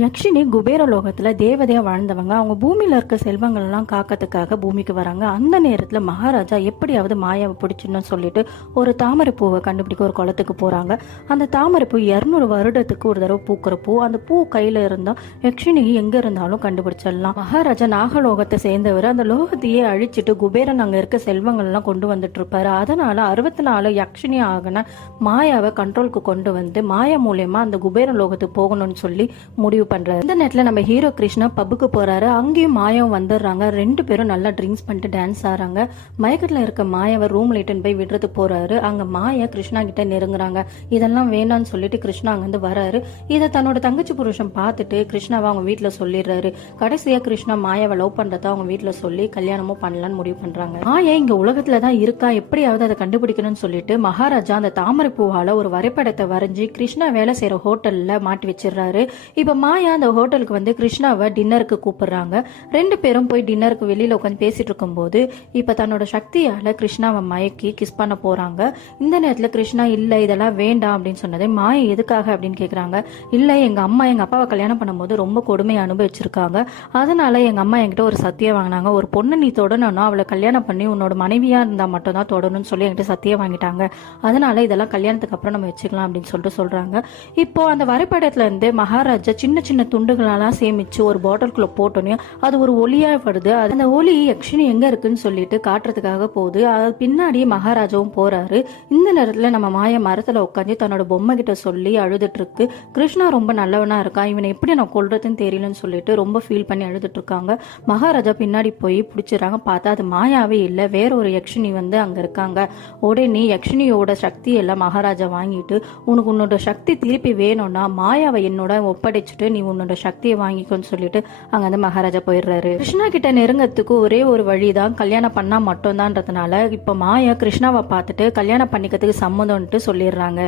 யக்ஷினி குபேர லோகத்துல தேவதையா வாழ்ந்தவங்க. அவங்க பூமியில இருக்க செல்வங்கள் எல்லாம் காக்கிறதுக்காக பூமிக்கு வராங்க. அந்த நேரத்துல மகாராஜா எப்படியாவது மாயாவை பிடிச்சிடணும்னு சொல்லிட்டு ஒரு தாமரை பூவை கண்டுபிடிக்க ஒரு குளத்துக்கு போறாங்க. அந்த தாமரை பூ 200 வருடத்துக்கு ஒரு தடவை பூக்கிற பூ. அந்த பூ கையில இருந்தா யக்ஷினி எங்க இருந்தாலும் கண்டுபிடிச்சிடலாம். மகாராஜா நாகலோகத்தை சேர்ந்தவர். அந்த லோகத்தையே அழிச்சிட்டு குபேரன் அங்க இருக்க செல்வங்கள் எல்லாம் கொண்டு வந்துட்டு இருப்பாரு. அதனால 64 யக்ஷினி ஆகின மாயாவை கண்ட்ரோலுக்கு கொண்டு வந்து மாயா மூலியமா அந்த குபேர லோகத்துக்கு போகணும்னு சொல்லி முடிவு பண்றாரு. இந்த நேரத்துல நம்ம ஹீரோ கிருஷ்ணா பப்புக்கு போறாரு. அங்கேயும் மாயாவும் வந்துடுறாங்க. 2 பேரும் நல்லா ட்ரிங்க்ஸ் பண்ணிட்டு டான்ஸ் ஆறாங்க. மயக்கத்துல இருக்க மாயாவை ரூம்ல இட்டுன்னு போய் விடுறது போறாரு. அங்க மாயா கிருஷ்ணா கிட்ட நெருங்குறாங்க. இதெல்லாம் வேணான்னு சொல்லிட்டு கிருஷ்ணா அங்க இருந்து வராரு. இதை தன்னோட தங்கச்சி புருஷன் பார்த்துட்டு கிருஷ்ணாவை அவங்க வீட்டுல சொல்லிடுறாரு. கடைசியா கிருஷ்ணா மாயாவை லவ் பண்றதா அவங்க வீட்டுல சொல்லி கல்யாணமும் பண்ணலான்னு முடிவு பண்றாங்க. மாயா இங்க உலகத்துலதான் இருக்கா, எப்படியாவது அதை கண்டுபிடிக்கணும்னு சொல்லிட்டு மகாராஜா அந்த தாமரை பூவால ஒரு வரைபடத்தை வரைஞ்சி கிருஷ்ணா வேலை செய்யற ஹோட்டல்ல மாட்டி வச்சிடறாரு. இப்ப மாயா அந்த ஹோட்டலுக்கு வந்து கிருஷ்ணாவை டின்னருக்கு கூப்பிடுறாங்க. 2 பேரும் போய் டின்னருக்கு வெளியில உட்காந்து பேசிட்டு இருக்கும் போது இப்ப தன்னோட சக்தியால கிருஷ்ணாவை மயக்கி கிஸ் பண்ண போறாங்க. இந்த நேரத்துல கிருஷ்ணா இல்ல இதெல்லாம் வேண்டாம் அப்படின்னு சொன்னது. மாயா எதுக்காக அப்படின்னு கேக்குறாங்க. இல்ல எங்க அம்மா எங்க அப்பாவை கல்யாணம் பண்ணும்போது ரொம்ப கொடுமையை அனுபவிச்சிருக்காங்க. அதனால எங்க அம்மா என்கிட்ட ஒரு சத்தியம் வாங்கினாங்க. ஒரு பொண்ணு நீ தொடணும்னா அவளை கல்யாணம் பண்ணி உன்னோட மனைவியா இருந்தா மட்டும் தான் தொடணும்னு சொல்லி என்கிட்ட சத்தியம் வாங்கிட்டாங்க. அதனால இதெல்லாம் கல்யாணத்துக்கு அப்புறம் நம்ம வச்சுக்கலாம் அப்படின்னு சொல்லிட்டு சொல்றாங்க. இப்போ அந்த வரைபடத்துல இருந்து மகாராஜா சின்ன சின்ன துண்டுகளெல்லாம் சேமிச்சு ஒரு பாட்டிலுக்குள்ள போட்டோன்னே அது ஒரு ஒளியா வருது. அந்த ஒளி யக்ஷினி எங்க இருக்குன்னு சொல்லிட்டு காட்டுறதுக்காக போகுது. அது பின்னாடி மகாராஜாவும் போறாரு. இந்த நேரத்துல நம்ம மாயா மரத்துல உட்காந்து தன்னோட பொம்மை கிட்ட சொல்லி அழுதுட்டு இருக்கு. கிருஷ்ணா ரொம்ப நல்லவனா இருக்கான், இவனை எப்படி நான் கொல்றதுன்னு தெரியலன்னு சொல்லிட்டு ரொம்ப ஃபீல் பண்ணி அழுதுட்டு இருக்காங்க. மகாராஜா பின்னாடி போய் பிடிச்சிடறாங்க. பார்த்தா அது மாயாவே இல்லை, வேற ஒரு யக்ஷினி வந்து அங்க இருக்காங்க. உடனே யக்ஷினியோட சக்தி எல்லாம் மகாராஜா வாங்கிட்டு உனக்கு உன்னோட சக்தி திருப்பி வேணும்னா மாயாவை என்னோட ஒப்படைச்சிட்டு நீ உன்னோட சக்தியை வாங்கிக்கோன்னு சொல்லிட்டு அங்க வந்து மகாராஜா போயிடுறாரு. கிருஷ்ணா கிட்ட நெருங்கத்துக்கு ஒரே ஒரு வழிதான் கல்யாணம் பண்ணா மட்டும்தான்றதுனால இப்ப மாயா கிருஷ்ணாவை பார்த்துட்டு கல்யாணம் பண்ணிக்கிறதுக்கு சம்மதம்ட்டு சொல்லிடுறாங்க.